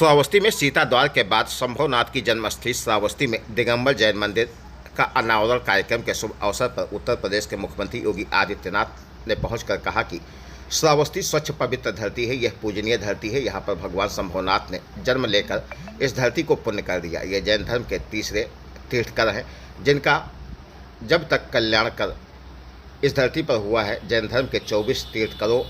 श्रावस्ती में सीता द्वार के बाद शंभुनाथ की जन्मस्थली श्रावस्ती में दिगंबर जैन मंदिर का अनावरण कार्यक्रम के शुभ अवसर पर उत्तर प्रदेश के मुख्यमंत्री योगी आदित्यनाथ ने पहुंचकर कहा कि श्रावस्ती स्वच्छ पवित्र धरती है, यह पूजनीय धरती है। यहाँ पर भगवान शंभुनाथ ने जन्म लेकर इस धरती को पुण्य कर दिया। ये जैन धर्म के तीसरे तीर्थकर हैं जिनका जब तक कल्याण कर इस धरती पर हुआ है। जैन धर्म के 24 तीर्थकरों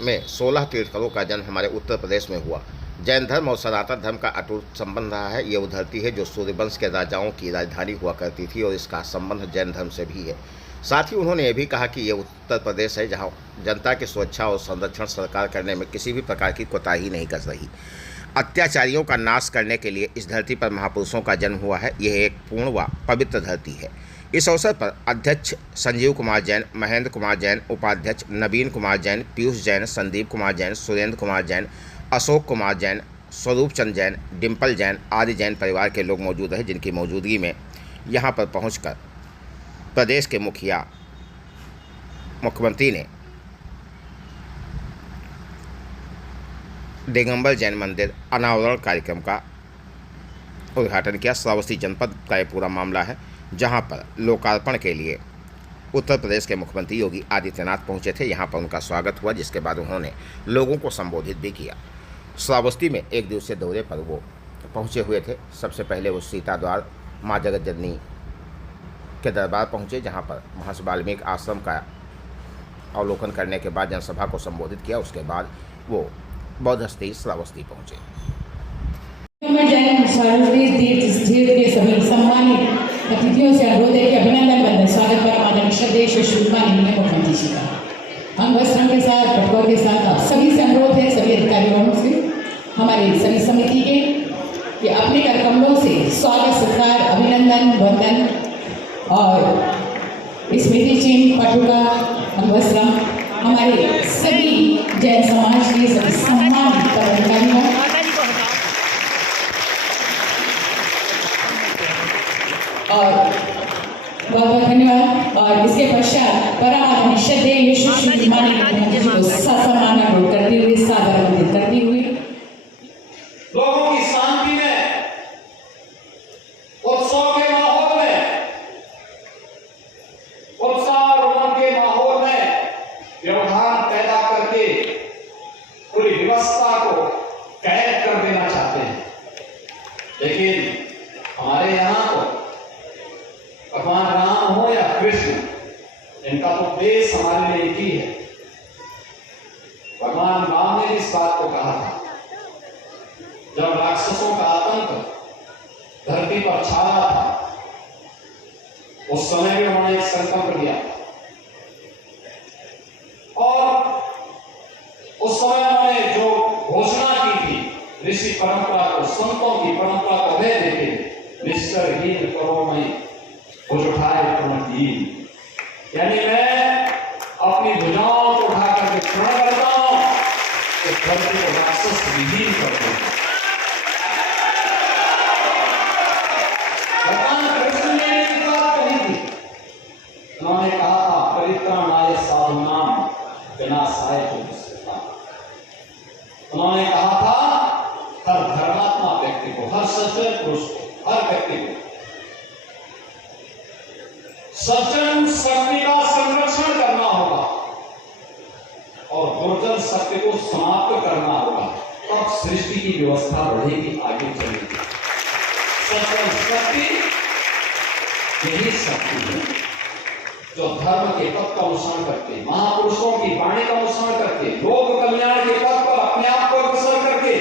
में 16 तीर्थकरों का जन्म हमारे उत्तर प्रदेश में हुआ। जैन धर्म और सनातन धर्म का अटूट संबंध रहा है। ये वो धरती है जो सूर्यवंश के राजाओं की राजधानी हुआ करती थी और इसका संबंध जैन धर्म से भी है। साथ ही उन्होंने ये भी कहा कि ये उत्तर प्रदेश है जहाँ जनता की सुरक्षा और संरक्षण सरकार करने में किसी भी प्रकार की कोताही नहीं कर रही। अत्याचारियों का नाश करने के लिए इस धरती पर महापुरुषों का जन्म हुआ है। यह एक पूर्ण व पवित्र धरती है। इस अवसर पर अध्यक्ष संजीव कुमार जैन, महेंद्र कुमार जैन, उपाध्यक्ष नवीन कुमार जैन, पीयूष जैन, संदीप कुमार जैन, सुरेंद्र कुमार जैन, अशोक कुमार जैन, स्वरूप चंद जैन, डिम्पल जैन आदि जैन परिवार के लोग मौजूद हैं, जिनकी मौजूदगी में यहाँ पर पहुँचकर प्रदेश के मुख्यमंत्री ने दिगंबर जैन मंदिर अनावरण कार्यक्रम का उद्घाटन किया। श्रावस्ती जनपद का ये पूरा मामला है जहां पर लोकार्पण के लिए उत्तर प्रदेश के मुख्यमंत्री योगी आदित्यनाथ पहुंचे थे। यहां पर उनका स्वागत हुआ, जिसके बाद उन्होंने लोगों को संबोधित भी किया। श्रावस्ती में एक दिवसीय दौरे पर वो पहुंचे हुए थे। सबसे पहले वो सीता द्वार माँ जगत जननी के दरबार पहुंचे, जहां पर महर्षि वाल्मीकि आश्रम का अवलोकन करने के बाद जनसभा को संबोधित किया। उसके बाद वो बौद्ध स्थली श्रावस्ती पहुंचे। तीर्थ के सभी सम्मानित अतिथियों से अनुरोध है कि अभिनंदन बंदन स्वागत पर आदरणीय श्रद्धेय श्रीमानी मुख्यमंत्री जी का अंग वस्त्रों के साथ पटकों के साथ आप सभी से अनुरोध है, सभी अधिकारियों से, हमारी सभी समिति के, कि अपने कर कमलों से स्वागत सत्कार अभिनंदन वंदन और स्मृति चिन्ह पटुका अंग वस्त्र हमारे सभी जैन समाज के सभी सम्मानित पदाधिकारियों और बहुत बहुत धन्यवाद। और इसके पश्चात परम आदरणीय श्रद्धेय श्रीमानी मुख्यमंत्री जी को ससम्मान अनुरोध करते हुए सादर वंदित करते हुए लोगों की शांति में, उत्सव के माहौल में, उत्साह रोमन के माहौल में व्यवधान पैदा करके पूरी व्यवस्था को कैद कर देना चाहते हैं। लेकिन हमारे यहाँ तो भगवान राम हो या कृष्ण, इनका तो देश हमारे लिए एक ही है। भगवान राम ने इस बात को कहा था जब राक्षसों का आतंक धरती पर छा रहा था, उस समय भी उन्होंने एक संकल्प लिया और उस समय उन्होंने जो घोषणा की थी ऋषि परंपरा को, संतों की परंपरा को दे देते, निष्करहीन करो मैं कुछ उठाए दीन, यानी मैं अपनी भुजाओं को उठाकर के खड़ा करता हूं तो धरती को राक्षस विहीन करता हूं। भगवान कृष्ण ने एक बात कही थी, उन्होंने कहा था परित्राणाय साधूनां विनाशाय च दुष्कृतां। उन्होंने कहा था हर धर्मात्मा व्यक्ति को, हर सज्जन पुरुष को, हर व्यक्ति को सज्जन शक्ति का संरक्षण करना होगा और दुर्जन शक्ति को समाप्त करना होगा, तब सृष्टि की व्यवस्था बढ़ेगी, आगे चलेगी। सज्जन शक्ति यही शक्ति है जो धर्म के पथ का अनुसरण करके, महापुरुषों की वाणी का अनुसरण करके, लोक कल्याण के पथ पर अपने आप को अग्रसर करके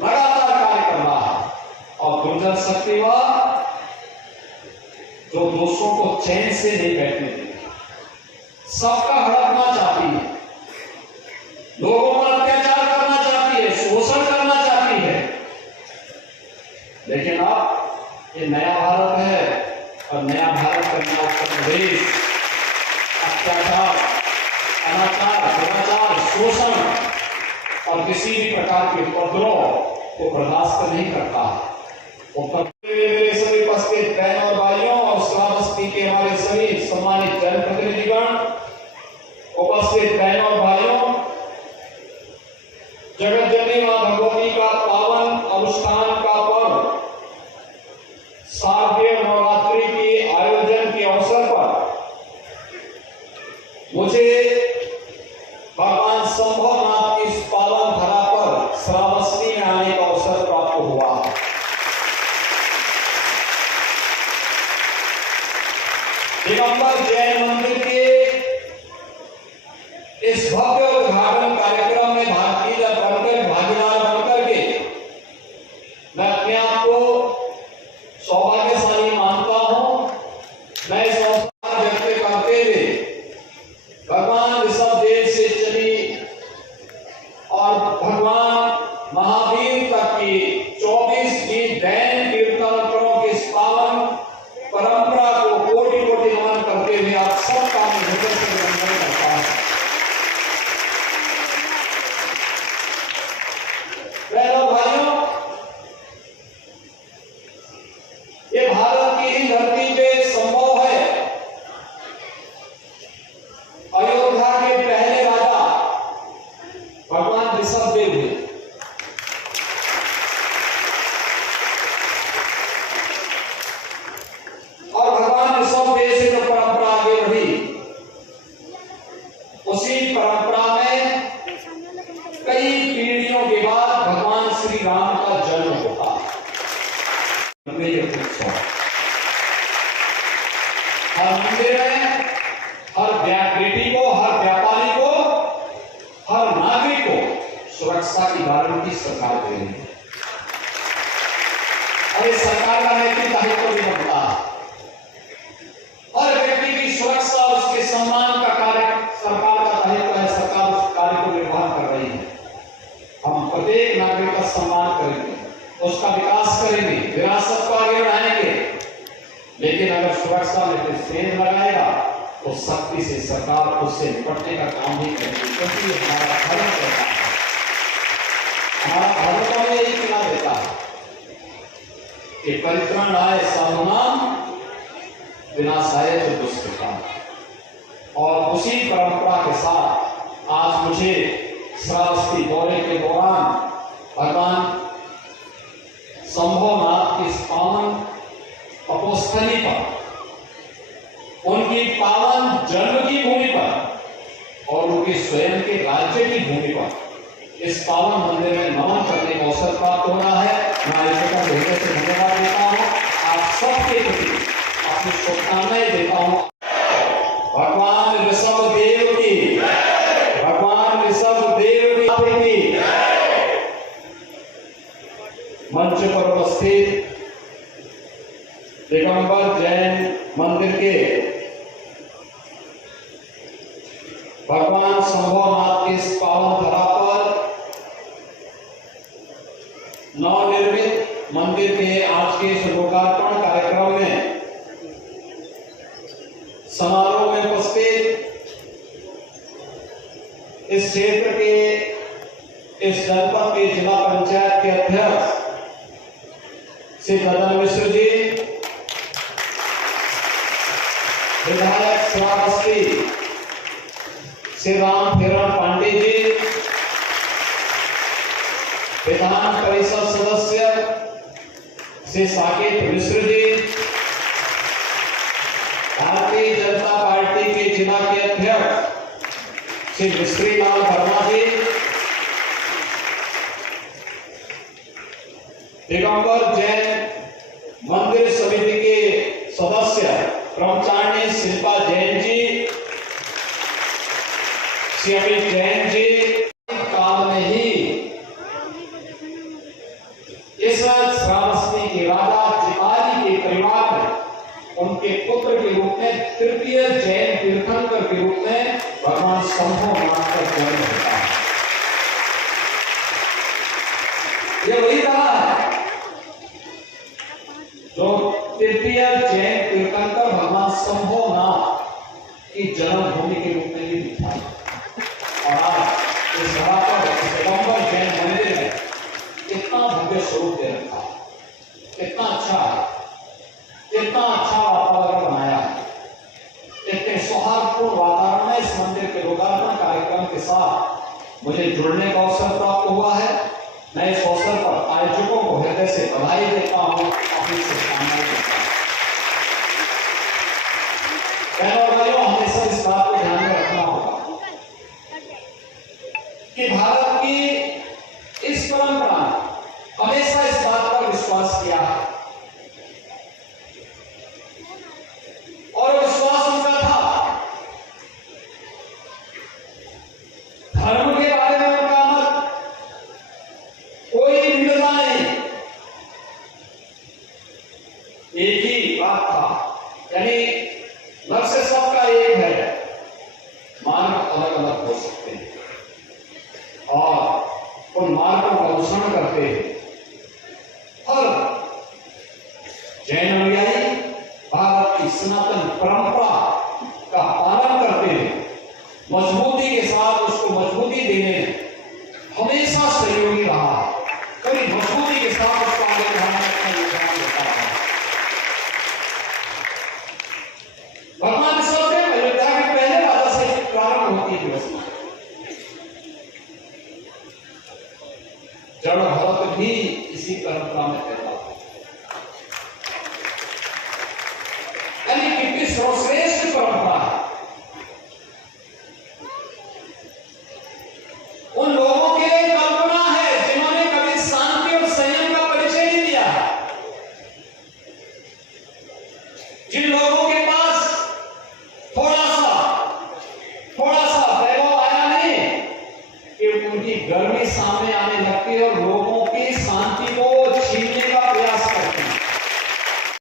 लगातार कार्य कर रहा है। और दुर्जन शक्ति वह जो दोषों को चैन से नहीं बैठने देती, सबका हड़पना चाहती है, लोगों पर अत्याचार करना चाहती है, शोषण करना चाहती है। लेकिन अब ये नया भारत है और नया भारत का नया उत्तर प्रदेश अत्याचार, अनाचार, दुराचार, शोषण और किसी भी प्रकार के उपद्रव को बर्दाश्त नहीं करता। सभी उपस्थित बहनों और भाइयों और श्रावस्ती के हमारे सभी सम्मानित जनप्रतिनिधिगण, उपस्थित बहनों और भाइयों, जगत जननी मां भगवती का पावन महावीर तक की 24 गीत दैन कीर्तनों के इस पावन परंपरा को कोटि कोटि नमन करते हुए आप सबका मैं हृदय से वंदन करता हूं। बहनों भाइयों, ये भारत की ही धरती पे संभव है। अयोध्या के पहले राजा भगवान ऋषभदेव थे। और भगवान ऋषभदेव से जो परंपरा आगे बढ़ी, उसी परंपरा में कई पीढ़ियों के बाद भगवान श्री राम का जन्म होता है। हर मंदिर में हर बेटी को, हर व्यापारी को, हर नागरिक को सुरक्षा की गारंटी सरकार दे रही है। और इस सरकार का नैतिक दायित्व भी बनता है। हर व्यक्ति की सुरक्षा और उसके सम्मान का कार्य सरकार का दायित्व है। सरकार उस कार्य को निर्वहन कर रही है। हम प्रत्येक नागरिक का सम्मान करेंगे, उसका विकास करेंगे, विरासत को आगे बढ़ाएंगे। लेकिन अगर सुरक्षा में कोई सेंध लगाएगा तो सख्ती से सरकार उससे निपटने का काम भी करेगी, क्योंकि हमारा धर्म कहता है, हमारा धर्म को यही खिला देता है कि परित्राण आए साधुनाम विनाशाय तो दुष्कृताम। और उसी परंपरा के साथ आज मुझे श्रावस्ती दौरे के दौरान भगवान शंभोनाथ की पावन तपोस्थली पर, उनकी पावन जन्म की भूमि पर और उनके स्वयं के राज्य की भूमि पर इस पावन मंदिर में नमन करने का अवसर प्राप्त हो रहा है। मैं आयोजकों को हृदय से धन्यवाद देता हूँ। आप सबके प्रति अपनी शुभकामनाएं देता हूँ। भगवान ऋषभदेव की, भगवान ऋषभदेव की मंच पर उपस्थित दिगंबर जैन मंदिर के भगवान शंभोनाथ की इस पावन धरा पर नवनिर्मित मंदिर के आज के इस लोकार्पण कार्यक्रम में समारोह में उपस्थित इस क्षेत्र के, इस जनपद के जिला पंचायत के अध्यक्ष श्री ददन मिश्र जी, विधायक श्रावस्ती श्री राम फेरण पांडे जी, विधान परिषद सदस्य श्री साकेत मिश्र जी, भारतीय जनता पार्टी के जिला के अध्यक्ष श्री मिश्री लाल वर्मा जी, दिगंबर जैन मंदिर समिति के सदस्य ब्रह्मचारिणी शिल्पा जैन जी, श्री अमित जैन जी, काल में ही इस श्रावस्ती के राजा जिपाली के परिवार में उनके पुत्र के रूप में तृतीय जैन तीर्थंकर के रूप में भगवान शंभोनाथ का जन्म होता है। यह वही कहा है जो तृतीय जैन तीर्थंकर भगवान शंभोनाथ की जन्मभूमि के रूप में भी दिखा है। और आज इस धरा पर दिगंबर जैन मंदिर में कितना भव्य स्वरूप दे रखा है, कितना अच्छा है, कितना अच्छा वातावरण बनाया है। इतने सौहार्दपूर्ण वातावरण में इस मंदिर के लोकार्पण कार्यक्रम के साथ मुझे जुड़ने का अवसर प्राप्त हुआ है। मैं इस अवसर पर आयोजकों को हृदय से बधाई देता हूं, अपनी शुभकामनाएं देता हूं। बहनों भाइयों, हमेशा इस बात को ध्यान में रखना होगा कि भारत की इस परंपरा ने हमेशा इस बात पर विश्वास किया है और विश्वास उनका था, धर्म के बारे में उनका मत कोई भिन्नता नहीं, एक ही बात था, यानी लक्ष्य सबका एक है, मार्ग अलग अलग हो सकते हैं और उन मार्गों का अनुसरण बड़ी मजबूती के साथ उसको आगे बढ़ाने में अपना योगदान देता रहा। भगवान सबसे अयोध्या के पहले राजा से प्रारंभ होती है व्यवस्था। जड़ भरत भी इसी परंपरा में है।